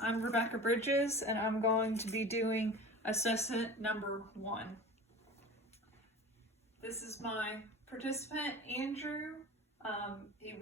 I'm Rebecca Bridges, and I'm going to be doing assessment number 1. This is my participant, Andrew.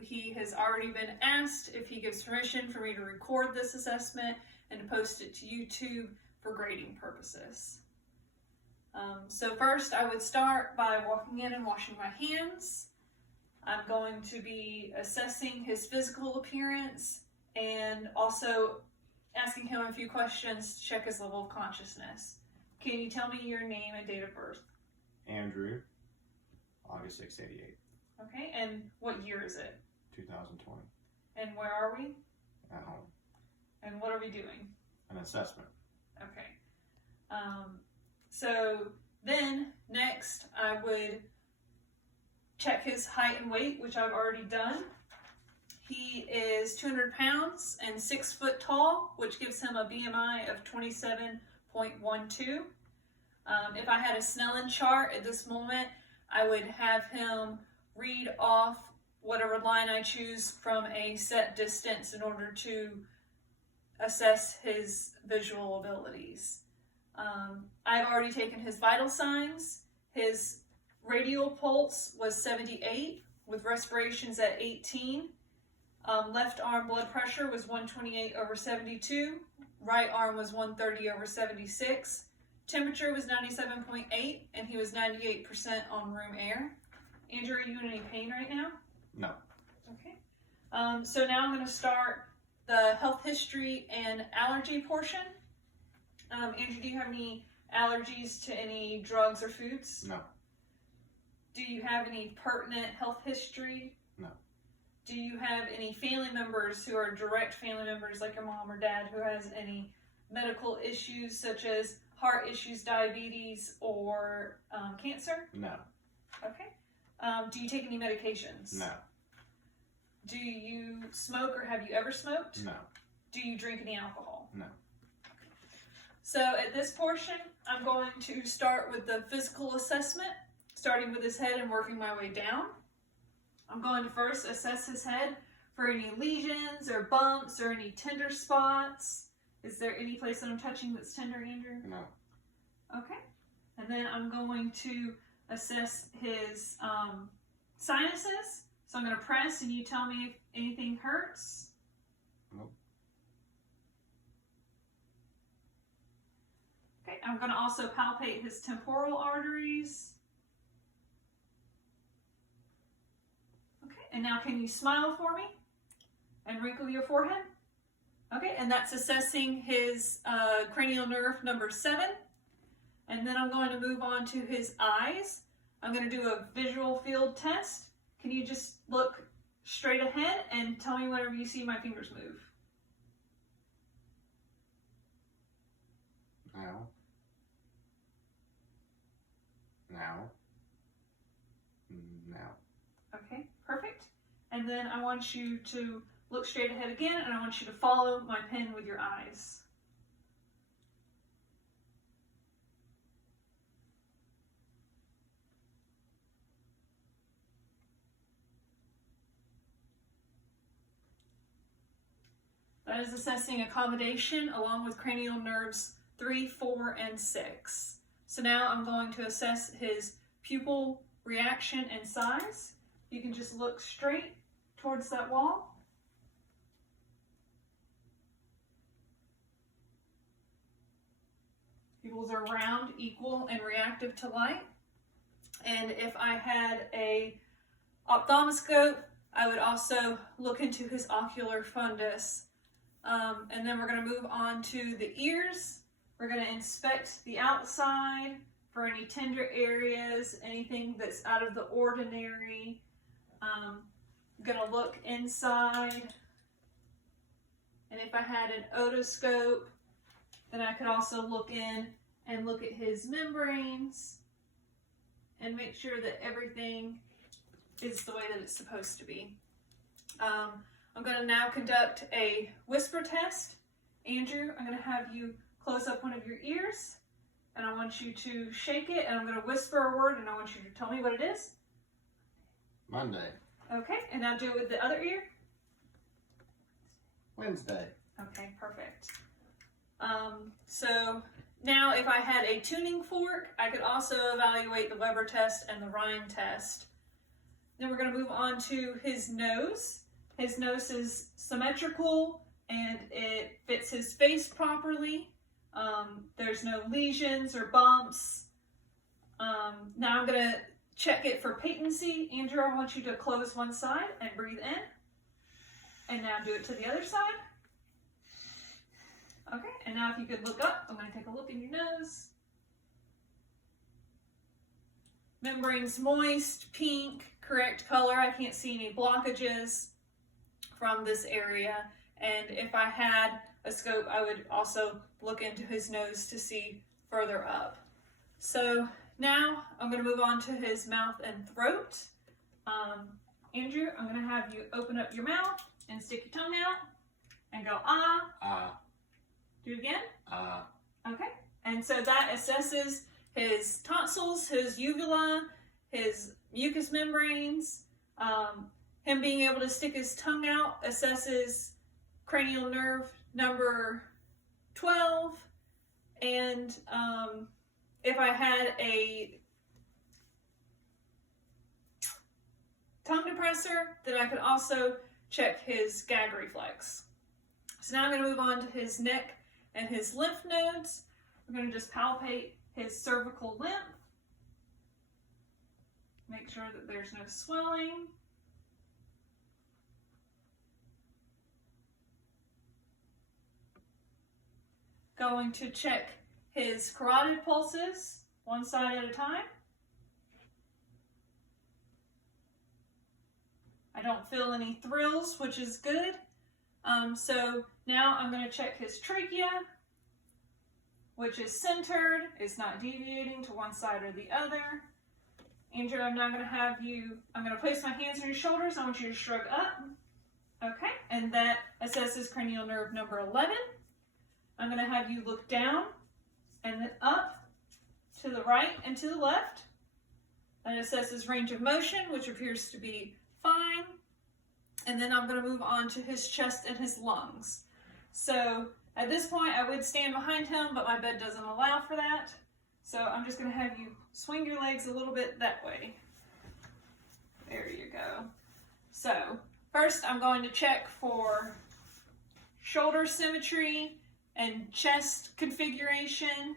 He has already been asked if he gives permission for me to record this assessment and to post it to YouTube for grading purposes. So first, I would start by walking in and washing my hands. I'm going to be assessing his physical appearance and also asking him a few questions to check his level of consciousness. Can you tell me your name and date of birth? Andrew, August 6, 88. Okay, and what year is it? 2020. And where are we? At home. And what are we doing? An assessment. Okay. So then next I would check his height and weight, which I've already done. He is 200 pounds and 6 foot tall, which gives him a BMI of 27.12. If I had a Snellen chart at this moment, I would have him read off whatever line I choose from a set distance in order to assess his visual abilities. I've already taken his vital signs. His radial pulse was 78 with respirations at 18. Left arm blood pressure was 128/72. Right arm was 130/76. Temperature was 97.8, and he was 98% on room air. Andrew, are you in any pain right now? No. Okay. So now I'm going to start the health history and allergy portion. Andrew, do you have any allergies to any drugs or foods? No. Do you have any pertinent health history? No. Do you have any family members who are direct family members, like your mom or dad, who has any medical issues such as heart issues, diabetes, or cancer? No. Okay. Do you take any medications? No. Do you smoke or have you ever smoked? No. Do you drink any alcohol? No. So at this portion, I'm going to start with the physical assessment, starting with his head and working my way down. I'm going to first assess his head for any lesions or bumps or any tender spots. Is there any place that I'm touching that's tender, Andrew? No. Okay. And then I'm going to assess his sinuses. So I'm going to press and you tell me if anything hurts. Nope. Okay, I'm going to also palpate his temporal arteries. Okay, and now can you smile for me and wrinkle your forehead? Okay, and that's assessing his cranial nerve number 7. And then I'm going to move on to his eyes. I'm going to do a visual field test. Can you just look straight ahead and tell me whenever you see my fingers move? Now. Now. Now. Okay, perfect. And then I want you to look straight ahead again, and I want you to follow my pen with your eyes. That is assessing accommodation along with cranial nerves 3, 4, and 6. So now I'm going to assess his pupil reaction and size. You can just look straight towards that wall. Pupils are round, equal, and reactive to light. And if I had a ophthalmoscope, I would also look into his ocular fundus. And then we're going to move on to the ears. We're going to inspect the outside for any tender areas, anything that's out of the ordinary. I'm going to look inside. And if I had an otoscope, then I could also look in and look at his membranes and make sure that everything is the way that it's supposed to be. I'm going to now conduct a whisper test. Andrew, I'm going to have you close up one of your ears, and I want you to shake it, and I'm going to whisper a word, and I want you to tell me what it is. Monday. Okay, and now do it with the other ear. Wednesday. Okay, perfect. So now if I had a tuning fork, I could also evaluate the Weber test and the Rhine test. Then we're going to move on to his nose. His nose is symmetrical and it fits his face properly. There's no lesions or bumps. Now I'm going to check it for patency. Andrew, I want you to close one side and breathe in. And now do it to the other side. Okay, and now if you could look up, I'm going to take a look in your nose. Membrane's moist, pink, correct color. I can't see any blockages from this area. And if I had a scope, I would also look into his nose to see further up. So now I'm going to move on to his mouth and throat. Andrew, I'm going to have you open up your mouth and stick your tongue out and go ah. Do it again. Okay. And so that assesses his tonsils, his uvula, his mucous membranes. Him being able to stick his tongue out assesses cranial nerve number 12. And if I had a tongue depressor, then I could also check his gag reflex. So now I'm going to move on to his neck and his lymph nodes. We're going to just palpate his cervical lymph. Make sure that there's no swelling. Going to check his carotid pulses, one side at a time. I don't feel any thrills, which is good. So now I'm going to check his trachea, which is centered. It's not deviating to one side or the other. Andrew, I'm now going to have you, I'm going to place my hands on your shoulders. I want you to shrug up. Okay, and that assesses cranial nerve number 11. I'm going to have you look down and then up to the right and to the left. That assesses range of motion, which appears to be fine. And then I'm going to move on to his chest and his lungs. So at this point, I would stand behind him, but my bed doesn't allow for that. So I'm just going to have you swing your legs a little bit that way. There you go. So first, I'm going to check for shoulder symmetry and chest configuration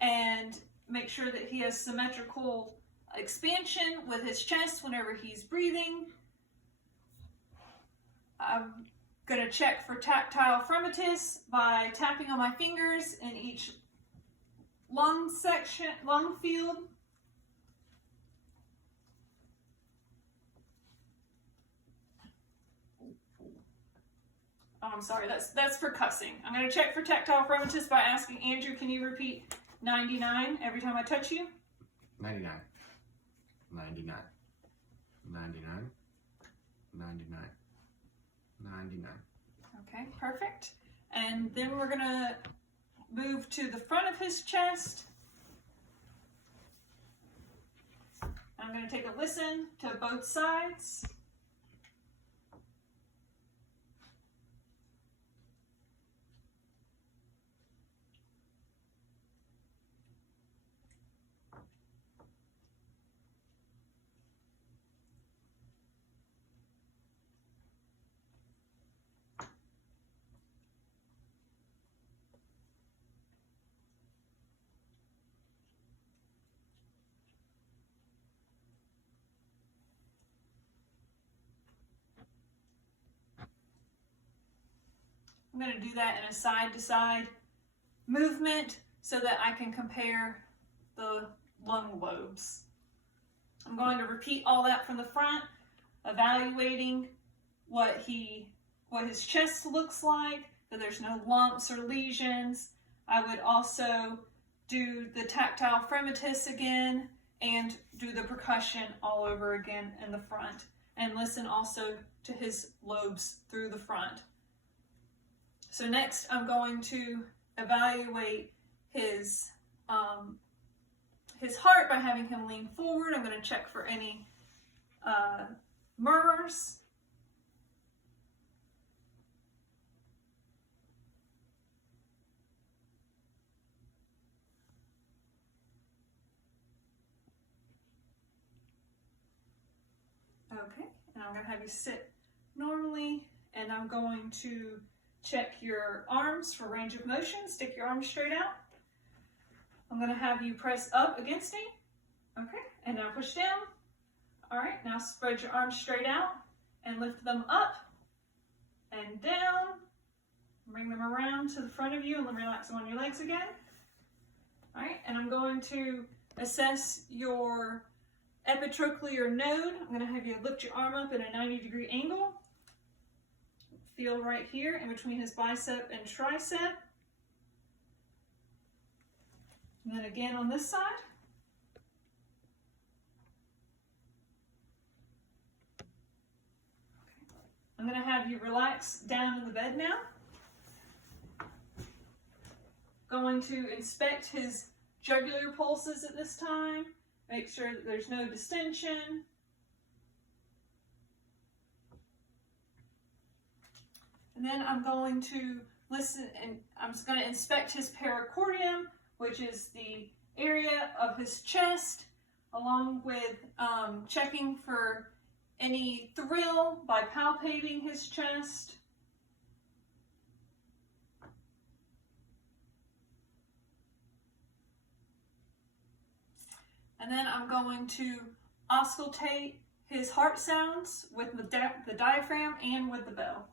and make sure that he has symmetrical expansion with his chest whenever he's breathing. I'm going to check for tactile fremitus by tapping on my fingers in each lung field. Oh, I'm sorry, that's for cussing. I'm going to check for tactile fremitus by asking Andrew, can you repeat 99 every time I touch you? 99. 99. 99. 99. 99. Okay, perfect. And then we're going to move to the front of his chest. I'm going to take a listen to both sides. I'm going to do that in a side-to-side movement so that I can compare the lung lobes. I'm going to repeat all that from the front, evaluating what his chest looks like, that there's no lumps or lesions. I would also do the tactile fremitus again and do the percussion all over again in the front, and listen also to his lobes through the front. So next I'm going to evaluate his heart by having him lean forward. I'm going to check for any murmurs. Okay, and I'm going to have you sit normally, and I'm going to check your arms for range of motion. Stick your arms straight out. I'm going to have you press up against me. Okay, and now push down. All right, now spread your arms straight out and lift them up and down. Bring them around to the front of you and then relax them on your legs again. All right, and I'm going to assess your epitrochlear node. I'm going to have you lift your arm up at a 90-degree angle. Feel right here in between his bicep and tricep. And then again on this side. I'm going to have you relax down in the bed now. Going to inspect his jugular pulses at this time. Make sure that there's no distension. And then I'm going to listen, and I'm just going to inspect his pericardium, which is the area of his chest, along with checking for any thrill by palpating his chest. And then I'm going to auscultate his heart sounds with the diaphragm and with the bell.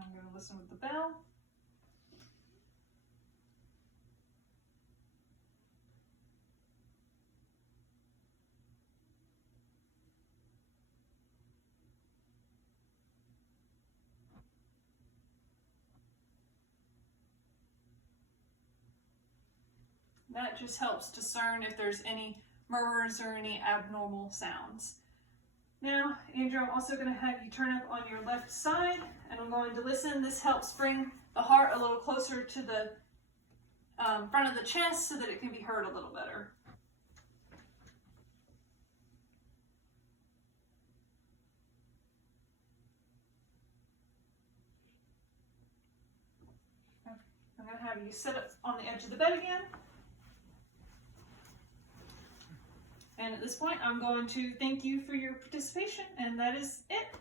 I'm going to listen with the bell. That just helps discern if there's any murmurs or any abnormal sounds. Now, Andrew, I'm also going to have you turn up on your left side, and I'm going to listen. This helps bring the heart a little closer to the front of the chest so that it can be heard a little better. I'm going to have you sit up on the edge of the bed again. And at this point, I'm going to thank you for your participation, and that is it.